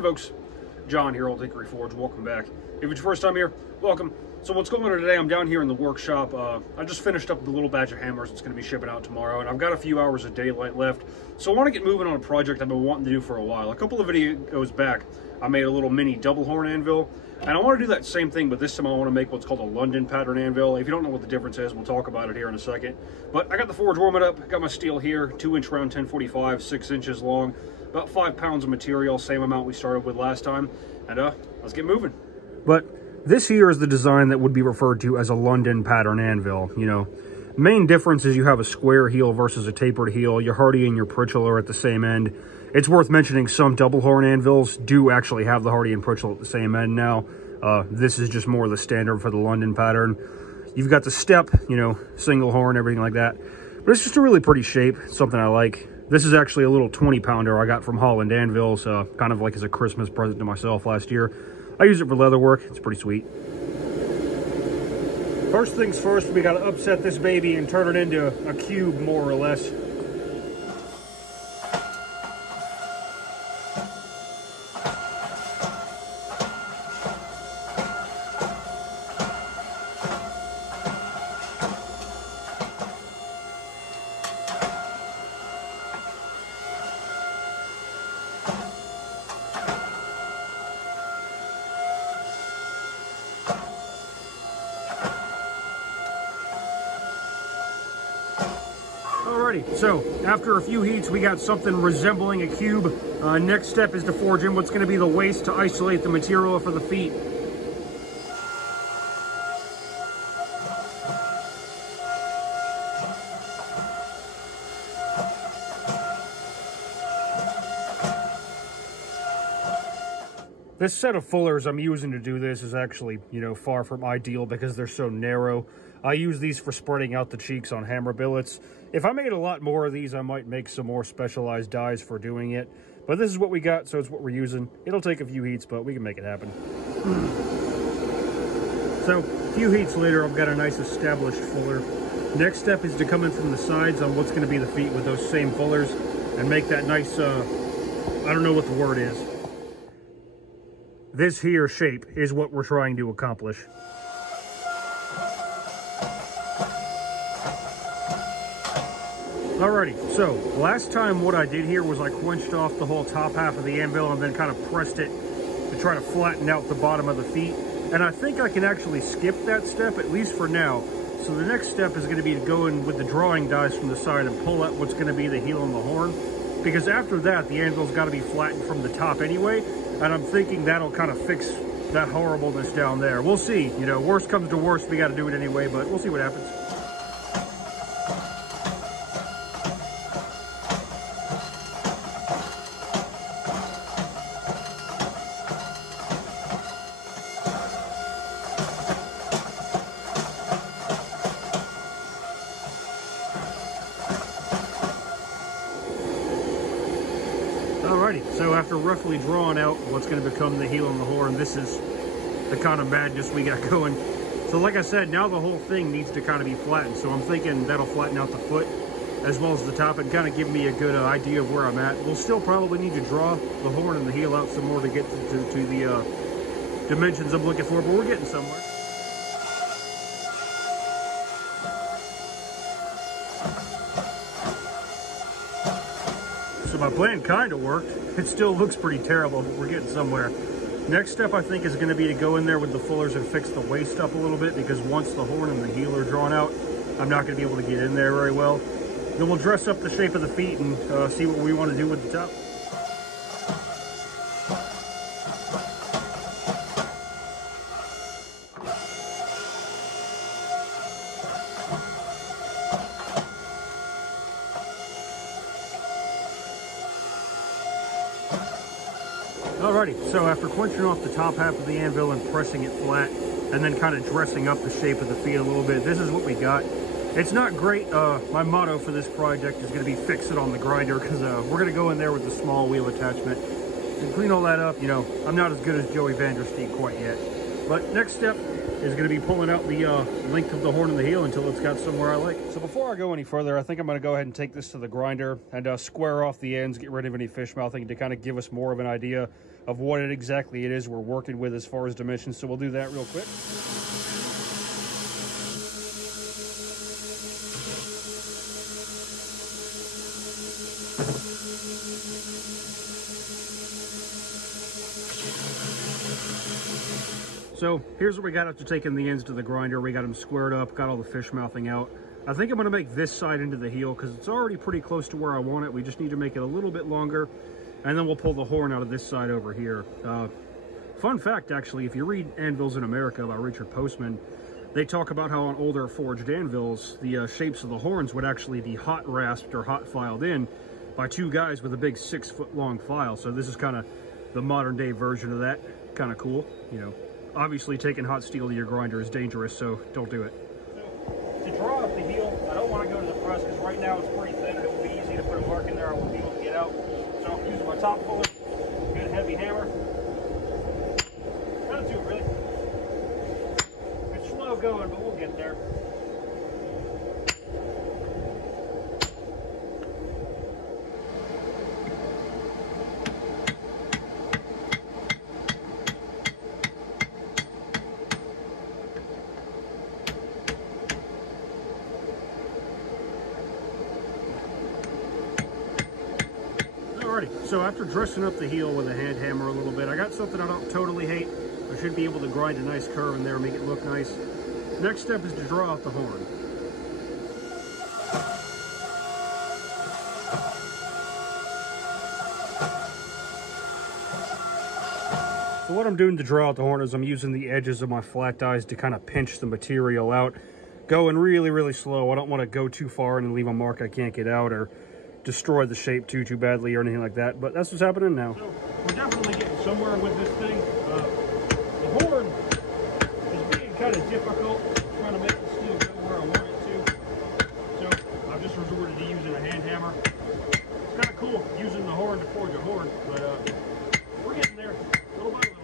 Hey folks, John here, Old Hickory Forge. Welcome back. If it's your first time here, welcome. So what's going on today, I'm down here in the workshop. I just finished up the little batch of hammers that's going to be shipping out tomorrow, and I've got a few hours of daylight left. So I want to get moving on a project I've been wanting to do for a while. A couple of videos back, I made a little mini double horn anvil, and I want to do that same thing, but this time I want to make what's called a London pattern anvil. If you don't know what the difference is, we'll talk about it here in a second. But I got the forge warming up, got my steel here, 2-inch round 1045, 6 inches long, about 5 pounds of material, same amount we started with last time, and let's get moving. But this here is the design that would be referred to as a London pattern anvil. You know, main difference is you have a square heel versus a tapered heel. Your Hardy and your Pritchell are at the same end. It's worth mentioning some double horn anvils do actually have the Hardy and Pritchell at the same end now. This is just more the standard for the London pattern. You've got the step, you know, single horn, everything like that. But it's just a really pretty shape, something I like. This is actually a little 20-pounder I got from Holland Anvils, kind of like as a Christmas present to myself last year. I use it for leather work. It's pretty sweet. First things first, we got to upset this baby and turn it into a cube, more or less. Alrighty, so after a few heats, we got something resembling a cube. Next step is to forge in what's going to be the waist to isolate the material for the feet. This set of fullers I'm using to do this is actually, you know, far from ideal because they're so narrow. I use these for spreading out the cheeks on hammer billets. If I made a lot more of these, I might make some more specialized dies for doing it. But this is what we got, so it's what we're using. It'll take a few heats, but we can make it happen. So, a few heats later, I've got a nice established fuller. Next step is to come in from the sides on what's going to be the feet with those same fullers and make that nice, I don't know what the word is. This here shape is what we're trying to accomplish. Alrighty, so last time what I did here was I quenched off the whole top half of the anvil and then kind of pressed it to try to flatten out the bottom of the feet. And I think I can actually skip that step, at least for now. So the next step is going to be to go in with the drawing dies from the side and pull out what's going to be the heel and the horn. Because after that, the anvil's got to be flattened from the top anyway. And I'm thinking that'll kind of fix that horribleness down there. We'll see. You know, worst comes to worst, we got to do it anyway, but we'll see what happens. Alrighty, so after roughly drawing out what's going to become the heel and the horn, this is the kind of madness we got going. So like I said, now the whole thing needs to kind of be flattened. So I'm thinking that'll flatten out the foot as well as the top and kind of give me a good idea of where I'm at. We'll still probably need to draw the horn and the heel out some more to get to the dimensions I'm looking for, but we're getting somewhere. So my plan kind of worked. It still looks pretty terrible, but we're getting somewhere. Next step, I think, is going to be to go in there with the fullers and fix the waist up a little bit, because once the horn and the heel are drawn out, I'm not going to be able to get in there very well. Then we'll dress up the shape of the feet and see what we want to do with the top. Alrighty, so after quenching off the top half of the anvil and pressing it flat, and then kind of dressing up the shape of the feet a little bit, this is what we got. It's not great. My motto for this project is going to be fix it on the grinder, because we're going to go in there with the small wheel attachment and clean all that up. You know, I'm not as good as Joey Vandersteeg quite yet. But next step is going to be pulling out the length of the horn and the heel until it's got somewhere I like. So before I go any further, I think I'm going to go ahead and take this to the grinder and square off the ends, get rid of any fish mouthing to kind of give us more of an idea of what exactly it is we're working with as far as dimensions. So we'll do that real quick. So here's what we got after taking the ends to the grinder. We got them squared up, got all the fish mouthing out. I think I'm gonna make this side into the heel because it's already pretty close to where I want it. We just need to make it a little bit longer, and then we'll pull the horn out of this side over here. Fun fact, actually, if you read Anvils in America by Richard Postman, they talk about how on older forged anvils, the shapes of the horns would actually be hot rasped or hot filed in by two guys with a big 6-foot long file. So this is kind of the modern day version of that. Kind of cool, you know. Obviously, taking hot steel to your grinder is dangerous, so don't do it. So, to draw up the heel, I don't want to go to the press because right now it's pretty thin and it will be easy to put a mark in there. I won't be able to get out. So I'm using my top puller, good heavy hammer. Not too really. It's slow going, but we'll get there. So after dressing up the heel with a hand hammer a little bit, I got something I don't totally hate. I should be able to grind a nice curve in there and make it look nice. Next step is to draw out the horn. So what I'm doing to draw out the horn is I'm using the edges of my flat dies to kind of pinch the material out. Going really, really slow. I don't want to go too far and leave a mark I can't get out or destroy the shape too badly or anything like that, but that's what's happening now. So we're definitely getting somewhere with this thing. The horn is being kind of difficult, trying to make the steel go where I want it to. So I've just resorted to using a hand hammer. It's kind of cool using the horn to forge a horn, but we're getting there little by little.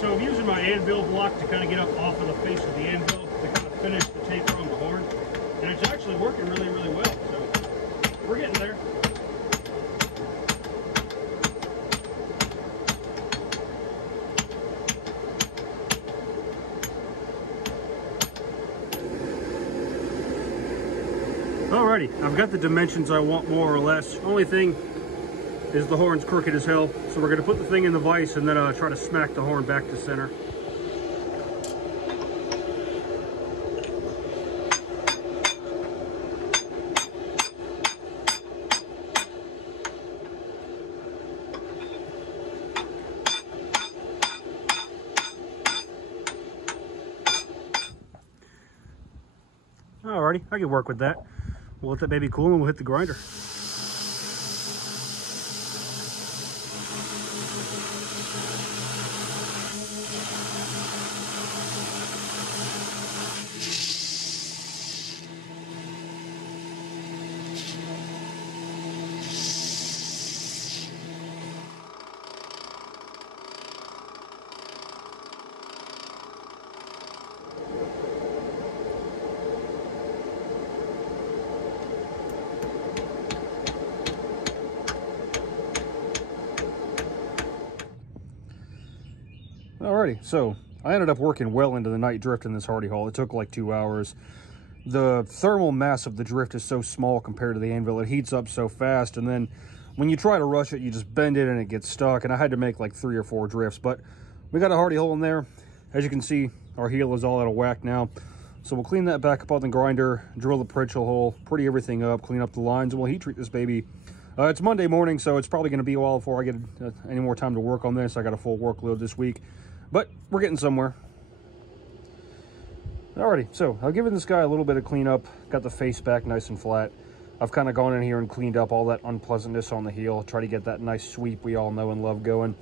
So I'm using my anvil block to kind of get up off of the face of the anvil to kind of finish the taper on the horn. And it's actually working really, really well. So we're getting there. Alrighty, I've got the dimensions I want more or less. Only thing is the horn's crooked as hell. So we're gonna put the thing in the vise and then try to smack the horn back to center. Alrighty, I can work with that. We'll let that baby cool and we'll hit the grinder. Alrighty, so I ended up working well into the night drifting this hardy haul. It took like 2 hours. The thermal mass of the drift is so small compared to the anvil. It heats up so fast, and then when you try to rush it, you just bend it and it gets stuck. And I had to make like 3 or 4 drifts, but we got a hardy hole in there. As you can see, our heel is all out of whack now. So we'll clean that back up on the grinder, drill the Pritchell hole, pretty everything up, clean up the lines, and we'll heat treat this baby. It's Monday morning, so it's probably going to be a while before I get any more time to work on this. I got a full workload this week, but we're getting somewhere. Alrighty, so I've given this guy a little bit of cleanup, got the face back nice and flat. I've kind of gone in here and cleaned up all that unpleasantness on the heel, try to get that nice sweep we all know and love going.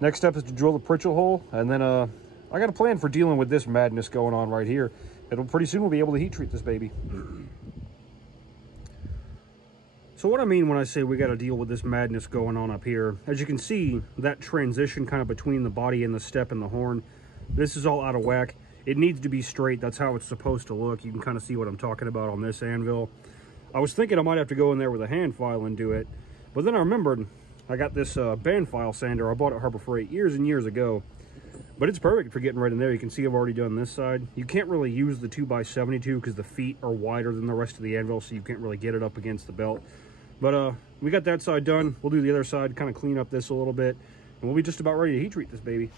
Next step is to drill the Pritchell hole, and then I got a plan for dealing with this madness going on right here. It'll pretty soon we'll be able to heat treat this baby. So what I mean when I say we got to deal with this madness going on up here, as you can see, that transition kind of between the body and the step and the horn, this is all out of whack. It needs to be straight. That's how it's supposed to look. You can kind of see what I'm talking about on this anvil. I was thinking I might have to go in there with a hand file and do it, but then I remembered I got this band file sander. I bought it at Harbor Freight years and years ago, but it's perfect for getting right in there. You can see I've already done this side. You can't really use the 2x72 because the feet are wider than the rest of the anvil, so you can't really get it up against the belt. But we got that side done. We'll do the other side, kind of clean up this a little bit, and we'll be just about ready to heat treat this baby.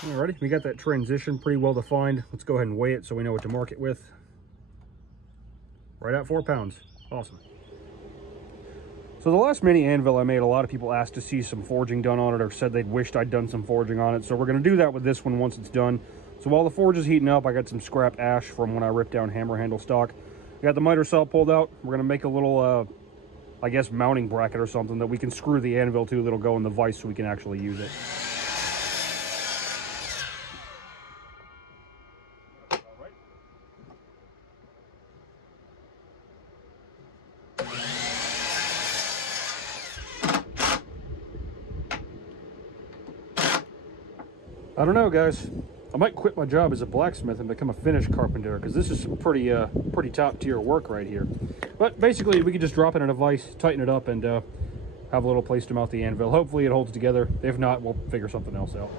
Alrighty, we got that transition pretty well defined. Let's go ahead and weigh it so we know what to mark it with. Right at 4 pounds. Awesome. So the last mini anvil I made, a lot of people asked to see some forging done on it or said they'd wished I'd done some forging on it. So we're going to do that with this one once it's done. So while the forge is heating up, I got some scrap ash from when I ripped down hammer handle stock. I got the miter saw pulled out. We're going to make a little, I guess, mounting bracket or something that we can screw the anvil to that'll go in the vise so we can actually use it. I don't know, guys. I might quit my job as a blacksmith and become a finish carpenter because this is some pretty top tier work right here. But basically, we could just drop it in a vise, tighten it up, and have a little place to mount the anvil. Hopefully, it holds together. If not, we'll figure something else out.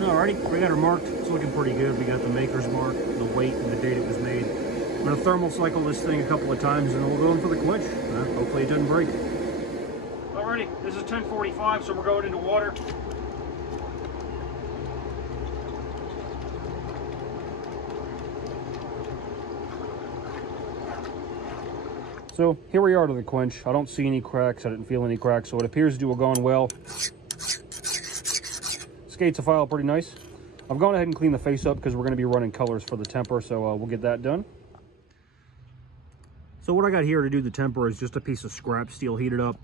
Alrighty, we got her marked. It's looking pretty good. We got the maker's mark, the weight, and the date it was made. I'm going to thermal cycle this thing a couple of times and then we'll go in for the quench. Hopefully it doesn't break. Alrighty, this is 10:45, so we're going into water. So here we are to the quench. I don't see any cracks. I didn't feel any cracks, so it appears to do going well. Skates a file pretty nice. I've gone ahead and cleaned the face up because we're going to be running colors for the temper, so we'll get that done. So what I got here to do the temper is just a piece of scrap steel heated up.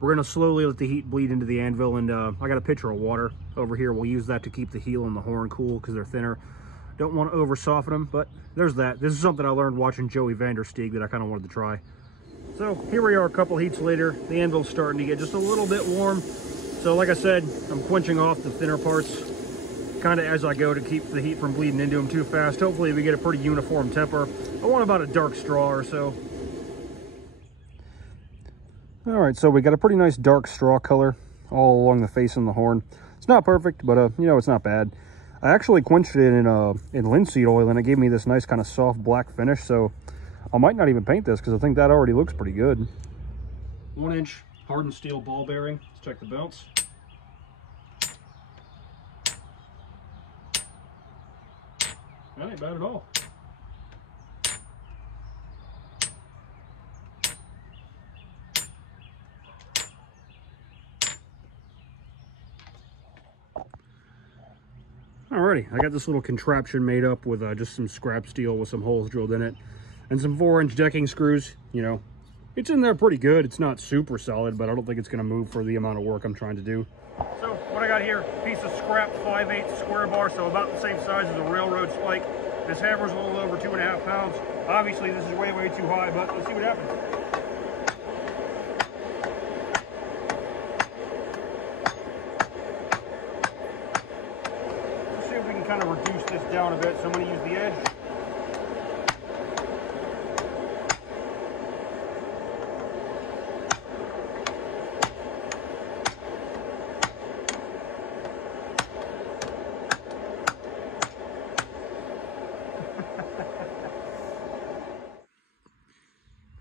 We're going to slowly let the heat bleed into the anvil, and I got a pitcher of water over here. We'll use that to keep the heel and the horn cool because they're thinner. Don't want to over soften them, but there's that. This is something I learned watching Joey Vandersteeg that I kind of wanted to try. So here we are a couple heats later. The anvil's starting to get just a little bit warm. So like I said, I'm quenching off the thinner parts kind of as I go to keep the heat from bleeding into them too fast. Hopefully we get a pretty uniform temper. I want about a dark straw or so. All right, so we got a pretty nice dark straw color all along the face and the horn. It's not perfect, but you know, it's not bad. I actually quenched it in linseed oil and it gave me this nice kind of soft black finish. So I might not even paint this because I think that already looks pretty good. 1-inch hardened steel ball bearing. Let's check the bounce. That ain't bad at all. Alrighty, I got this little contraption made up with just some scrap steel with some holes drilled in it and some 4-inch decking screws. You know, it's in there pretty good. It's not super solid, but I don't think it's going to move for the amount of work I'm trying to do. So what I got here, piece of scrap 5/8 square bar, so about the same size as a railroad spike. This hammer's a little over 2.5 pounds. Obviously this is way too high, but let's see what happens. Let's see if we can kind of reduce this down a bit. So I'm going to use the edge.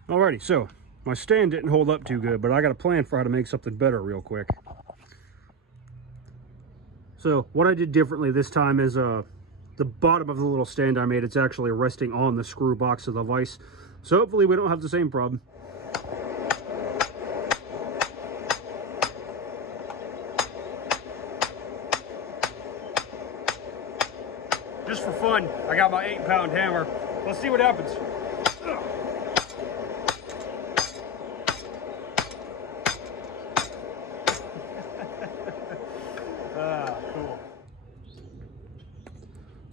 Alrighty, so my stand didn't hold up too good, but I got a plan for how to make something better real quick. So what I did differently this time is the bottom of the little stand I made, it's actually resting on the screw box of the vise. So hopefully we don't have the same problem. Just for fun, I got my 8-pound hammer. Let's see what happens.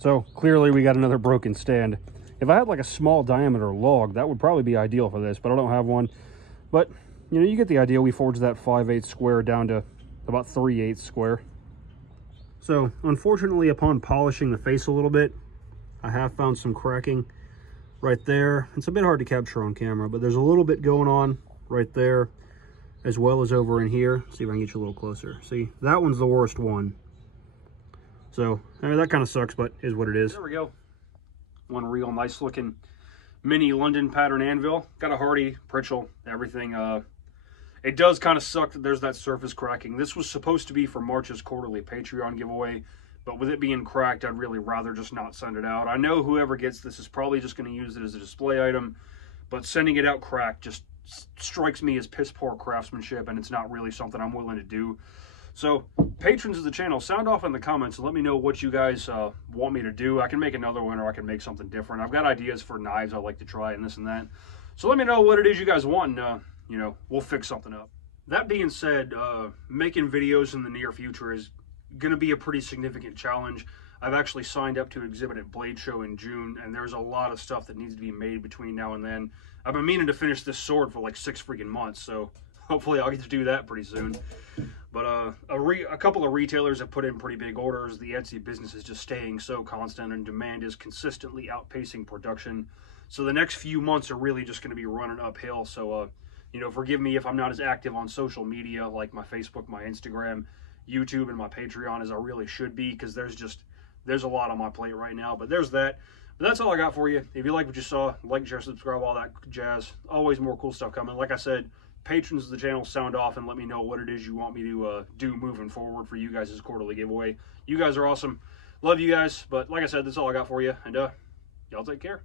So clearly we got another broken stand. If I had like a small diameter log, that would probably be ideal for this, but I don't have one. But, you know, you get the idea. We forged that 5/8 square down to about 3/8 square. So, unfortunately, upon polishing the face a little bit, I have found some cracking right there. It's a bit hard to capture on camera, but there's a little bit going on right there, as well as over in here. See if I can get you a little closer. See, that one's the worst one. So, that kind of sucks, but is what it is. There we go. One real nice looking mini London pattern anvil. Got a hardy, Pritchell, everything. It does kind of suck that there's that surface cracking. This was supposed to be for March's quarterly Patreon giveaway, but with it being cracked, I'd really rather just not send it out. I know whoever gets this is probably just going to use it as a display item, but sending it out cracked just strikes me as piss poor craftsmanship, and it's not really something I'm willing to do. So, patrons of the channel, sound off in the comments and let me know what you guys want me to do. I can make another one, or I can make something different. I've got ideas for knives I'd like to try and this and that. So let me know what it is you guys want, and you know, we'll fix something up. That being said, making videos in the near future is going to be a pretty significant challenge. I've actually signed up to exhibit at Blade Show in June, and there's a lot of stuff that needs to be made between now and then. I've been meaning to finish this sword for like 6 freaking months, so hopefully I'll get to do that pretty soon. But a couple of retailers have put in pretty big orders. The Etsy business is just staying so constant, and demand is consistently outpacing production. So the next few months are really just going to be running uphill. So, you know, forgive me if I'm not as active on social media like my Facebook, my Instagram, YouTube, and my Patreon as I really should be, because there's a lot on my plate right now. But there's that. But that's all I got for you. If you like what you saw, like, share, subscribe, all that jazz. Always more cool stuff coming. Like I said, patrons of the channel, sound off and let me know what it is you want me to do moving forward for you guys' quarterly giveaway. You guys are awesome. Love you guys. But like I said, that's all I got for you. And y'all take care.